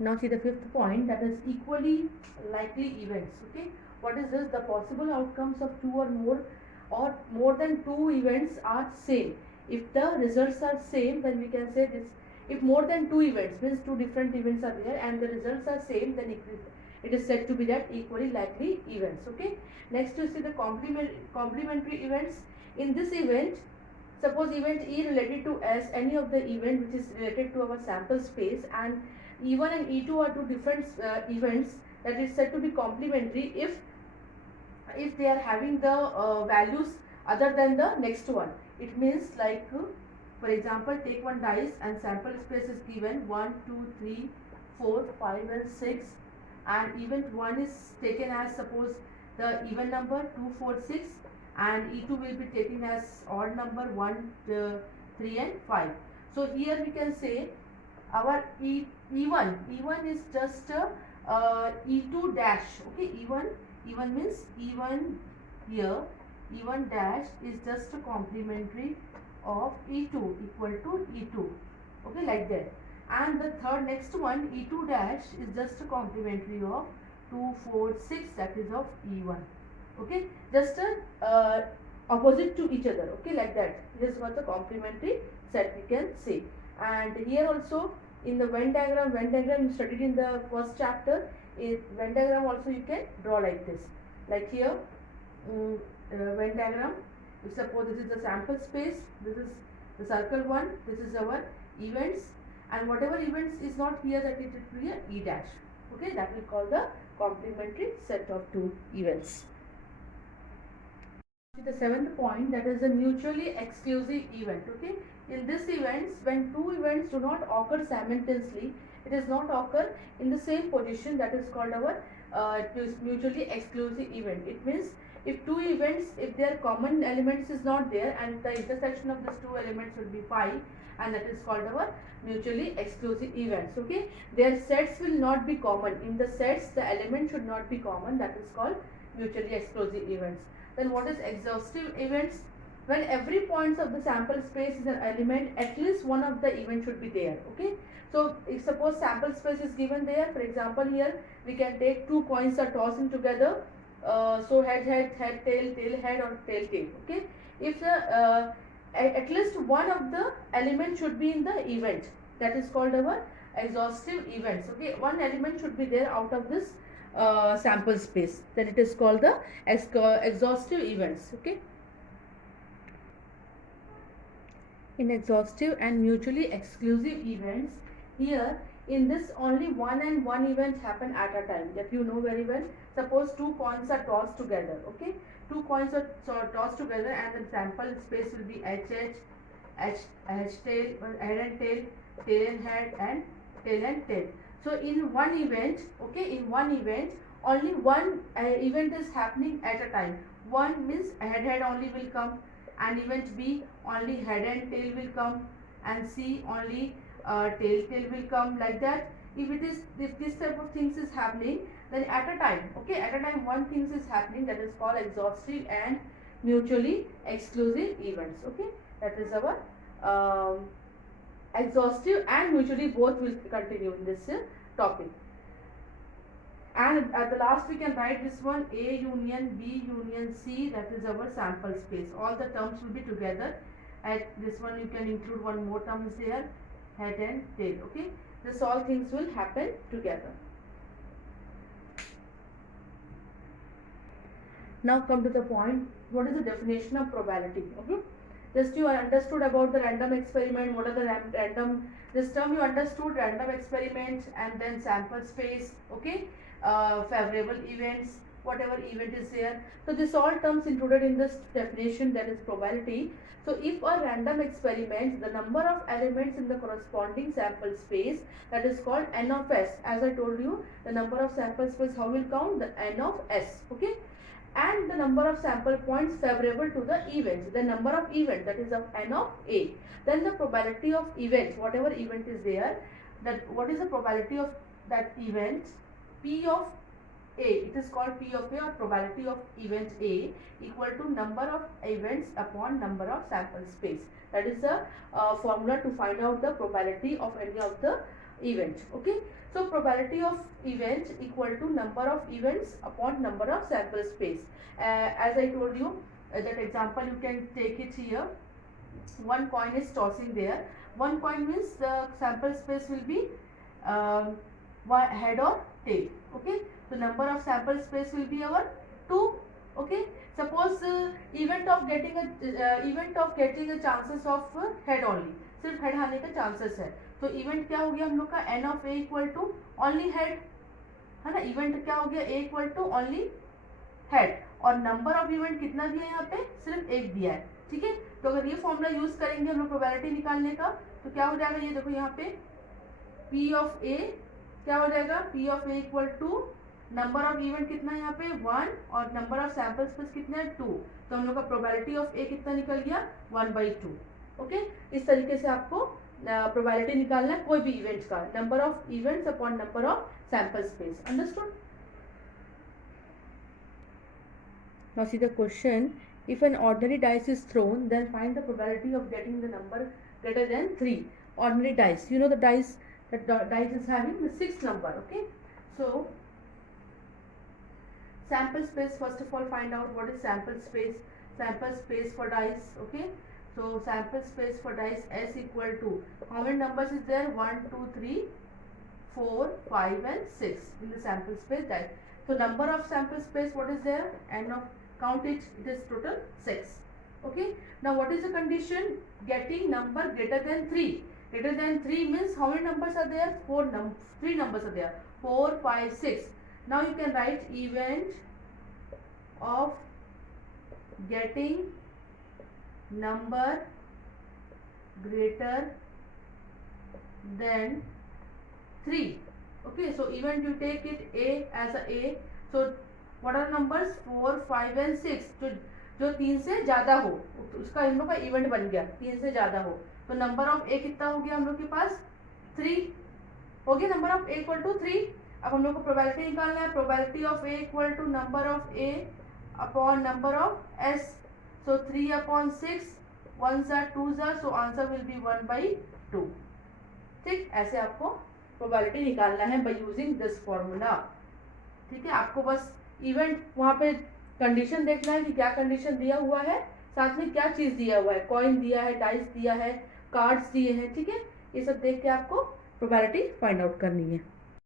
Now see the fifth point, that is equally likely events. Okay, what is this? The possible outcomes of two or more than two events are same. If the results are same, then we can say this. If more than two events, means two different events are there and the results are same, then it is said to be that equally likely events. Okay. Next you see the complementary events. In this event, suppose event E related to S, any of the event which is related to our sample space, and E1 and E2 are two different events, that is said to be complementary if they are having the values other than the next one. It means like for example, take one dice and sample space is given 1, 2, 3, 4, 5 and 6, and event 1 is taken as, suppose, the even number 2, 4, 6, and E2 will be taken as odd number 1, 3 and 5. So here we can say our E1 is just E2 dash. Okay, E1 means E1 here, E1 dash is just a complementary of E2 equal to E2. Okay, like that. And the third next one, E2 dash, is just a complementary of 2, 4, 6, that is of E1. Okay, just a opposite to each other. Okay, like that. This was the complementary set we can say. And here also in the Venn diagram you studied in the first chapter. In Venn diagram also you can draw like this. Like here, Venn diagram. If suppose this is the sample space, this is the circle one, this is our events, and whatever events is not here, that it will be a E dash. Okay, that we call the complementary set of two events. The seventh point, that is a mutually exclusive event. Okay, in this events, when two events do not occur simultaneously, it does not occur in the same position, that is called our mutually exclusive event. It means if two events, if their common elements is not there and the intersection of these two elements will be phi, and that is called our mutually exclusive events. Okay, their sets will not be common. In the sets, the element should not be common, that is called mutually exclusive events. Then what is exhaustive events? When every point of the sample space is an element, at least one of the event should be there. Okay, so if suppose sample space is given there, for example here we can take two coins are tossing together, so head tail head, or tail. Okay, if the at least one of the element should be in the event, that is called our exhaustive events. Okay, one element should be there out of this sample space, then it is called the exhaustive events. Okay, in exhaustive and mutually exclusive events, here in this only one and one event happen at a time, that you know very well. Suppose two coins are tossed together. Okay, two coins are tossed together and the sample space will be H tail, head and tail and head, and tail and tail. So in one event, okay, in one event only one event is happening at a time. One means head only will come, and event B only head and tail will come, and C only tail will come, like that. If this type of things is happening, then at a time, okay, at a time one things is happening, that is called exhaustive and mutually exclusive events. Okay, that is our exhaustive and mutually, both will continue in this topic. And at the last we can write this one, A union B union C, that is our sample space. All the terms will be together. At this one you can include one more term is there, head and tail. Okay, this all things will happen together. Now come to the point, what is the definition of probability? Okay, just you understood about the random experiment. What are the random, this term you understood, random experiment, and then sample space. Okay, favorable events, whatever event is there. So this all terms included in this definition, that is probability. So if a random experiment, the number of elements in the corresponding sample space, that is called n of s. As I told you, the number of sample space, how will count? The n of s. Okay, and the number of sample points favorable to the events, the number of event, that is of n of a. Then the probability of event, whatever event is there, that what is the probability of that event? P of a, it is called P of a, or probability of event A, equal to number of events upon number of sample space. That is the formula to find out the probability of any of the event. Okay, so probability of event equal to number of events upon number of sample space. As I told you, that example you can take it here. One coin is tossing there. One coin means the sample space will be head or tail. Okay, so number of sample space will be our 2. Okay, suppose event of getting a chances of head only, सिर्फ head आने का chances है, तो event क्या हो गया हम लोग का n of A equal to only head, है ना. इवेंट क्या हो गया, A equal to only head, और नंबर ऑफ इवेंट कितना दिया है यहाँ पे, सिर्फ एक दिया है. ठीक है, तो अगर ये फॉर्मूला यूज करेंगे हम लोग प्रोबेबिलिटी निकालने का, तो क्या हो जाएगा, ये देखो यहाँ पे पी ऑफ ए क्या हो जाएगा, P of A equal to number of event कितना है यहाँ पे 1 और नंबर ऑफ सैंपल स्पेस कितना है 2, तो हम लोग का प्रोबेबिलिटी ऑफ ए कितना निकल गया 1/2. ओके, इस तरीके से आपको प्रोबेबिलिटी निकालना है कोई भी इवेंट का, number of events upon number of sample space. Understood. Now see the question, if an ordinary dice is thrown, then find the probability of getting the number greater than 3. Ordinary dice, you know the dice, that dice is having the 6th number. Okay, so sample space, first of all find out what is sample space. Sample space for dice. Okay, so sample space for dice s equal to, how many numbers is there, 1 2 3 4 5 and 6 in the sample space dice. So number of sample space, what is there, n of, count it, it is total 6. Okay, now what is the condition, getting number greater than 3. Greater than 3 means how many numbers are there, 3 numbers are there, 4 5 6. Now you can write event of getting number greater than 3. Okay, so event you take it a as a, so what are numbers 4 5 and 6, जो 3 से ज्यादा हो उसका हम लोग का event बन गया, 3 से ज्यादा हो, तो नंबर ऑफ ए कितना हो गया हम लोग के पास 3 हो गया, number of A equal to 3. अब हम लोग को प्रोबेबिलिटी निकालना है, probability of A equal to number of A upon number of S, so 3 upon 6, 1s are 2s are, so answer will be 1/2. ठीक, ऐसे आपको प्रोबेबिलिटी निकालना है बाय यूजिंग दिस फॉर्मूला. ठीक है, आपको बस इवेंट वहाँ पे कंडीशन देखना है कि क्या कंडीशन दिया हुआ है, साथ में क्या चीज़ दिया हुआ है, कॉइन दिया है, डाइस दिया है, कार्ड्स दिए हैं. ठीक है, ये सब देख के आपको प्रोबेबिलिटी फाइंड आउट करनी है.